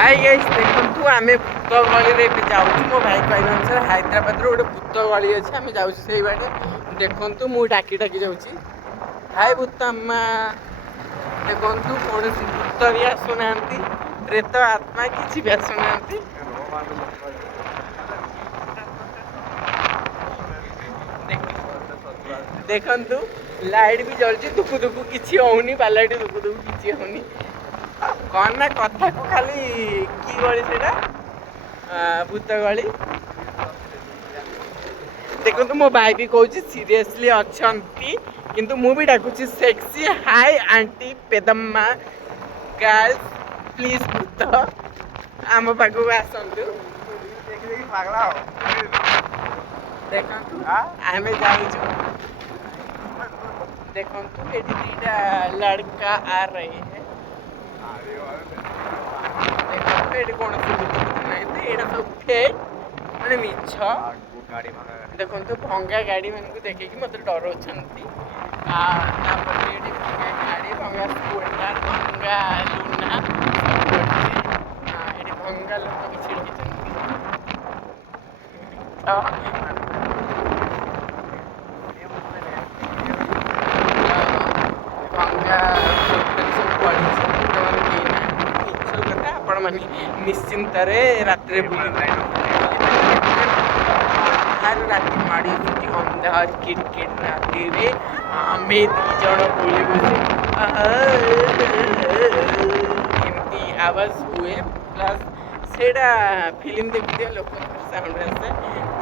hi guys देखंतु आमे भूत गली रे भी जाउछु मो भाई कहबा अनुसार हैदराबाद रो गोटे भूत गली अछि आमे जाउछु सेही बाटे देखंतु मु डाकी डाकी जाउछि हाय भूत अम्मा देखंतु कोन भूत भी आसुनांती प्रेत आत्मा किछि भी आसुनांती देखंतु लाइट भी जलछि दुकु दुकु किछि होउनी बालाटी दुकु दुकु किछि होउनी कौन ना कथा को खाली की गली सेटा भूत गली देखो तो मो भाई भी कहूँ सीरियसली अच्छी किंतु मु भी डाकुची सेक्सी हाय आंटी पेदम्मा गर्ल्स प्लीज भूत आम पाखु आसतु देखु आम जाऊँ देखु ये दीटा लड़का आ रहे हैं देखो कौन सब फेक मैंने मिछ देखो भंगा गाड़ी मान को देखे मत डर भंगा गाड़ी भंगा स्कूटर भंगा लुना ये भंगा लोक किसी भंगा सब पड़ी निश्चिंत रात राति माड़ी अंधार किटकिट राति आम दीज बुलू एमती आवाज हुए प्लस सेटा फिल्म देखी लोक साउंड आसे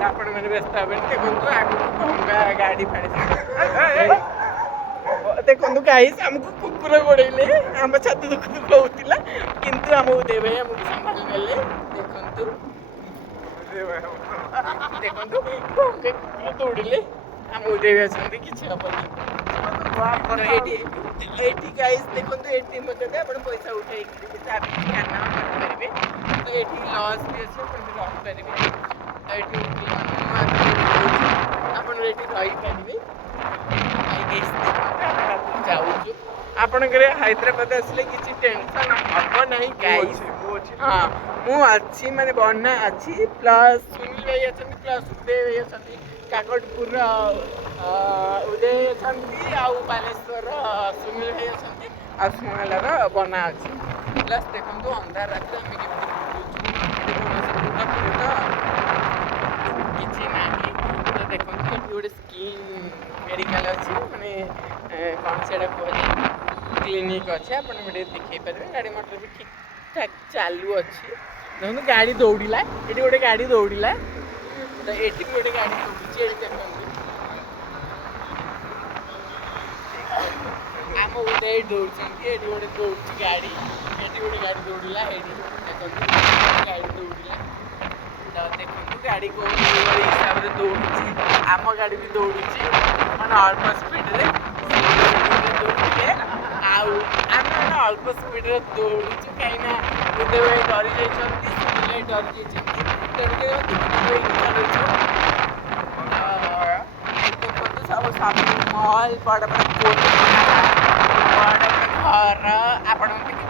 आपण मैंने व्यस्त हे देखो आगे भंगा गाड़ी फाड़ी देखो गाइस आमको कुकुर गोड़े आम छात दुख दुख होता किंतु आम उदय भाई आमको संभाल नेले देखो भंगा दौड़े आम उदय भाई अच्छे किसी हेनी गाइस देखो ये मध्य आप पैसा उठे करेंगे तो ये लॉस भी अच्छे रहीपर तो ये रहीपर जाऊँ आपणकर हैदराबाद आसले किसी टेंशन हम ना गाइस हाँ मुझे माने बना अच्छी प्लस सुनील भाई अच्छा प्लस उदय भाई अच्छा काकटपुर उदय अच्छा बालेश्वर सुनील भाई अच्छा आ सुनालार बना अच्छी प्लस देखो अंधार रात किसी ना तो देखो गोटे स्किन मेडिकल अच्छी माने कौन से क्लिनिक अच्छे आप देखी पारे गाड़ी मोटर भी ठीक ठाक चालू अच्छी देखो गाड़ी दौड़ा ये गोटे गाड़ी दौड़ा तो ये गोटे गाड़ी दौड़ी देखो आम उदय दौड़ ये गोटे दौड़ गाड़ी ये गोटे गाड़ी दौड़ा ये देखो गाड़ी दौड़ा तो देखो गाड़ी को हिसाब से दौड़ी आम गाड़ी भी दौड़ी मैंने अल्प स्पीड दौड़े आम अल्प स्पीड दौड़ू कहीं उदय भाई डरी जाइए डरी सब शॉपिंग मॉल बड़ बड़ घर आपण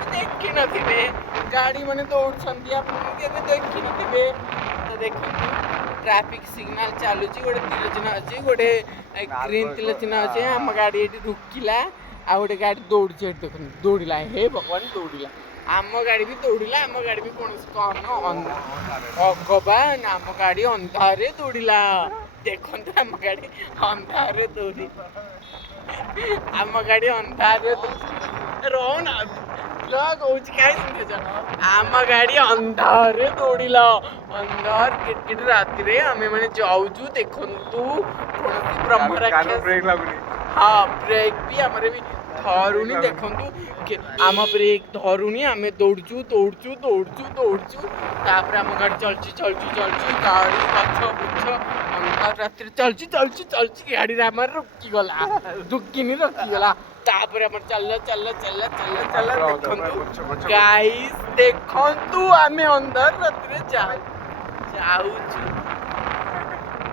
देखी नथिबे गाड़ी मैंने दौड़ आप देखी नथिबे तो देखो ट्रैफिक सिग्नल चलुची गोटे तिलोचना अच्छी गोटे ग्रीन तिलोचना अच्छे आम गाड़ी ये रुकिला आ गोटे गाड़ी दौड़ी देख दौड़ा हे भगवान दौड़ा आम गाड़ी भी दौड़ा आम गाड़ी भी कौन कौन भगवान आम गाड़ी अंधारे दौड़ा देखो आम गाड़ी अंधारे दौड़ी आम गाड़ी अंधारे रोना आम गाड़ी अंधारे दौड़ा अंधार किटकिट राति आम मैंने जाऊँ देखु कौन ब्रह्म राक्षस हाँ ब्रेक भी आम भी धरुनी देखु आम ब्रेक धरुनी आम दौड़चु दौड़चु दौड़चु दौड़चु तापर आम गाड़ी चलची चलची चलची गाड़ी गछ बुछ अंधार रात चलची चलची चलची गाड़ी आम रुकिगला रुकिनी रखीगला तापर आम चल चल चल चल चल देखु गाइस देखु आम अंधार रात जाऊ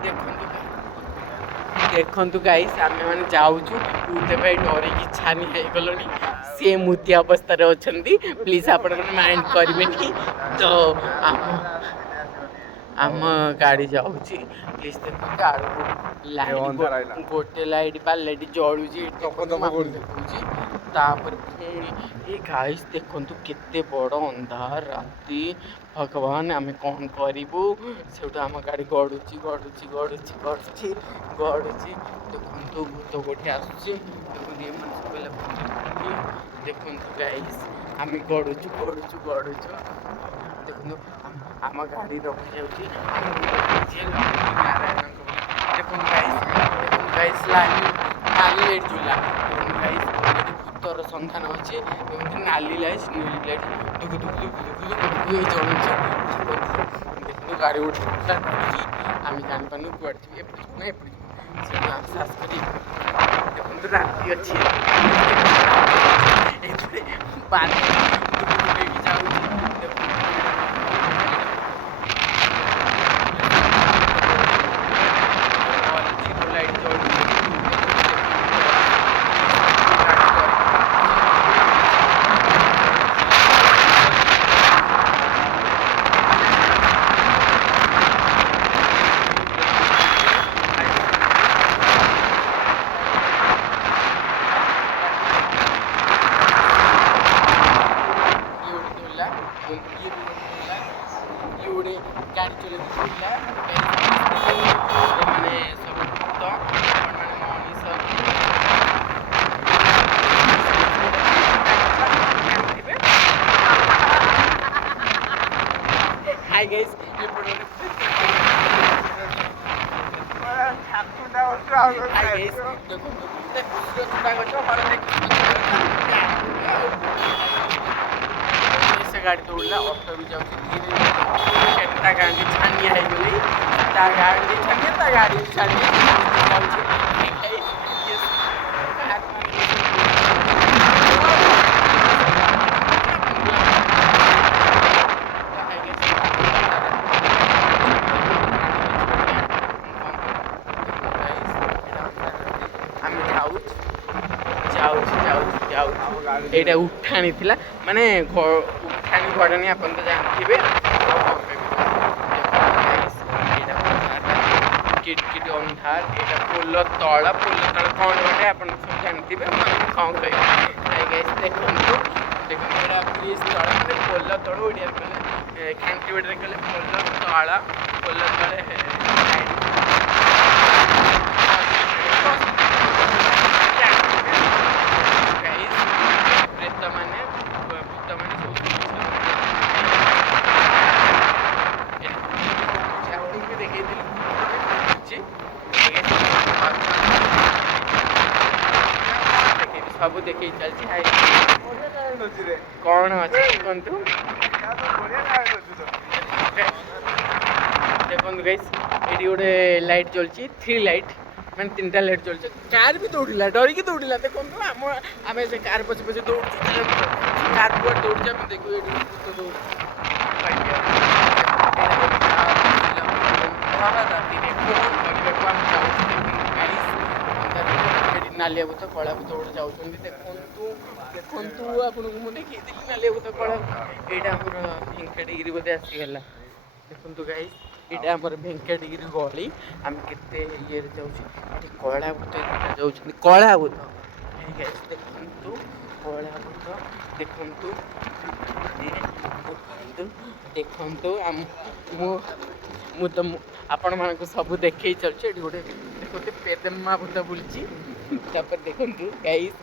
देखु ଦେଖନ୍ତୁ ଗାଇସ୍ ଆମେ ମାନେ ଯାଉଛୁ ଉଠେ ଭାଇ ଡରିକି ଛାନି ହେଇଗଲଣି ସେ ମୁତି ଅବସ୍ଥାରେ ଅଛନ୍ତି ପ୍ଲିଜ୍ ଆପଣମାନେ ମାଇଣ୍ଡ କରିବେନି ତ ଆମ ଗାଡ଼ି ଯାଉଛି ପ୍ଲିଜ୍ ଦେଖନ୍ତୁ ଆଡ଼କୁ ଲାଇଟ୍ ଗୋଟେ ଲାଇଟ୍ ବା ଲାଇଟ୍ ଜଳୁଛି ଦେଖଉଛି ତାପରେ ପୁଣି ଏ ଗାଇସ୍ ଦେଖନ୍ତୁ କେତେ ବଡ଼ ଅନ୍ଧାର ରାତି ଭଗବାନ ଆମେ କ'ଣ କରିବୁ ସେଠୁ ଆମ ଗାଡ଼ି ଗଡ଼ୁଛି ଦେଖନ୍ତୁ ଭୂତ କୋଠି ଆସୁଛି ଦେଖନ୍ତୁ ଏମାନେ ସବୁ ହେଲା ଦେଖନ୍ତୁ ଗାଇସ୍ ଆମେ ଗଡ଼ୁଛୁ ଦେଖନ୍ତୁ ଆମ ଗାଡ଼ି ରଖିଯାଉଛି ନାରାୟଣଙ୍କ ଦେଖନ୍ତୁ ଗାଇସ୍ ନାଲି ଲାଇଟ୍ ଝୁଲା ଦେଖନ୍ତୁ ଗାଇସ୍ ଏଠି ଭୂତର ସନ୍ଧାନ ଅଛି ଏମିତି ନାଲି ଲାଇଟ୍ ନୀଳି ଲାଇଟ୍ ଦୁଃଖ ହେଇ ଜଳୁଛି ଦେଖନ୍ତୁ ଗାଡ଼ି ଗୋଟେ ଆମେ ଜାଣିପାରୁନୁ କୁଆଡ଼େ ଯିବୁ ଏପଟେ ଯିବୁ ନା ଏପଟେ ଯିବୁ ସେଠୁ ଆମେ ସାହସ କରି ଦେଖନ୍ତୁ ରାତି ଅଛି ଏପଟେ ପାଣି ହେଇକି ଯାଉଛି ଲାଇଟ୍ ଜଳୁଛି ଗାଡ଼ି ଚଲେଇଥିଲା ଏମାନେ ସବୁ ଭୂତ ମାନେ ମଣିଷ ହାଇ ଗାଇସ୍ ଏପଟେ गाड़ी दौड़ा ऑटो भी जाऊँगी धीरे केता गाड़ी छानिया है गली ता गाड़ी छानिया ता गाड़ी छानिया जाऊँगी এইটা উঠানি ଥିଲା ମାନେ ଉଠାଣି ଘଡ଼ାଣି ଆପଣ ତ ଜାଣିଥିବେ କିଟକିଟ ଅନ୍ଧାର ଏଇଟା ପୋଲ ତଳ କ'ଣ ଗୋଟେ ଆପଣ ସବୁ ଜାଣିଥିବେ କ'ଣ କହିବେ ଦେଖନ୍ତୁ ଏଇଟା ବ୍ରିଜ୍ ତଳ ମାନେ ପୋଲ ତଳ ଓଡ଼ିଆ କହିଲେ ଖାଣ୍ଟି ଓଡ଼ିଆରେ କହିଲେ ପୋଲ ତଳେ ସବୁ ଦେଖେଇ ଚାଲିଛି କ'ଣ ଅଛି ଦେଖନ୍ତୁ ଗାଇସ୍ ଏଠି ଗୋଟେ ଲାଇଟ୍ ଜଳୁଛି 3 ଲାଇଟ୍ ମାନେ 3ଟା ଲାଇଟ୍ ଜଳୁଛି କାର୍ ବି ଦୌଡ଼ିଲା ଡରିକି ଦୌଡ଼ିଲା ଦେଖନ୍ତୁ ଆମେ ସେ କାର୍ ପଛେ ଦୌଡ଼ୁଛୁ କାର୍ କୁଆଡ଼େ ଦୌଡ଼ୁଛି ଆମେ ଦେଖୁ ଏଠି नालिया भूत कला भूत गोटे जाऊँगी देखु आपको मुझे देखी नालिया भूत कला यहाँ आम भेंकटगिरी बोधे आसीगला देखु गाइस यहाँ आम भेंकटगिरी गली आम के ये जाऊँ कला भूत जाऊँ कला भूत देखु कला भूत देखु देखु तो आपण मानक सब देखे चलुचे गोटे देखते पेदेमा भूत बुलची देखु गाइस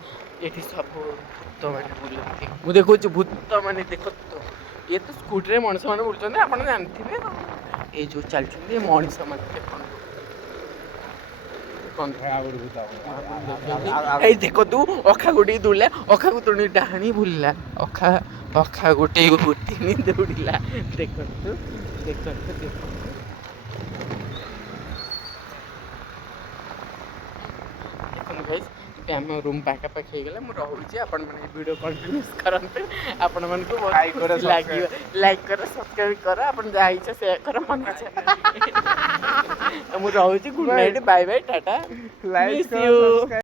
ये सब भूत मैंने बुलती मुझे देखो भूत मैंने देख ये तो स्कूटी मनीष मैंने बुलूँ आप जानते ये जो चलते मनीष मैंने देखो तू अखा गोटे दौड़ा अखा को तुणी डाणी बुलला अखा गोटे गोटे दौड़ा देखु गाइस आम रूम पाखापाखि हो गला मुझे रोचे आपण मैंने वीडियो कंटिन्यूस करते आपण मन को लाइक कर सब्सक्राइब कर अपन जहाँ इच्छा शेयर कर मन ମୁଁ ରହୁଛି good night bye bye tata like miss you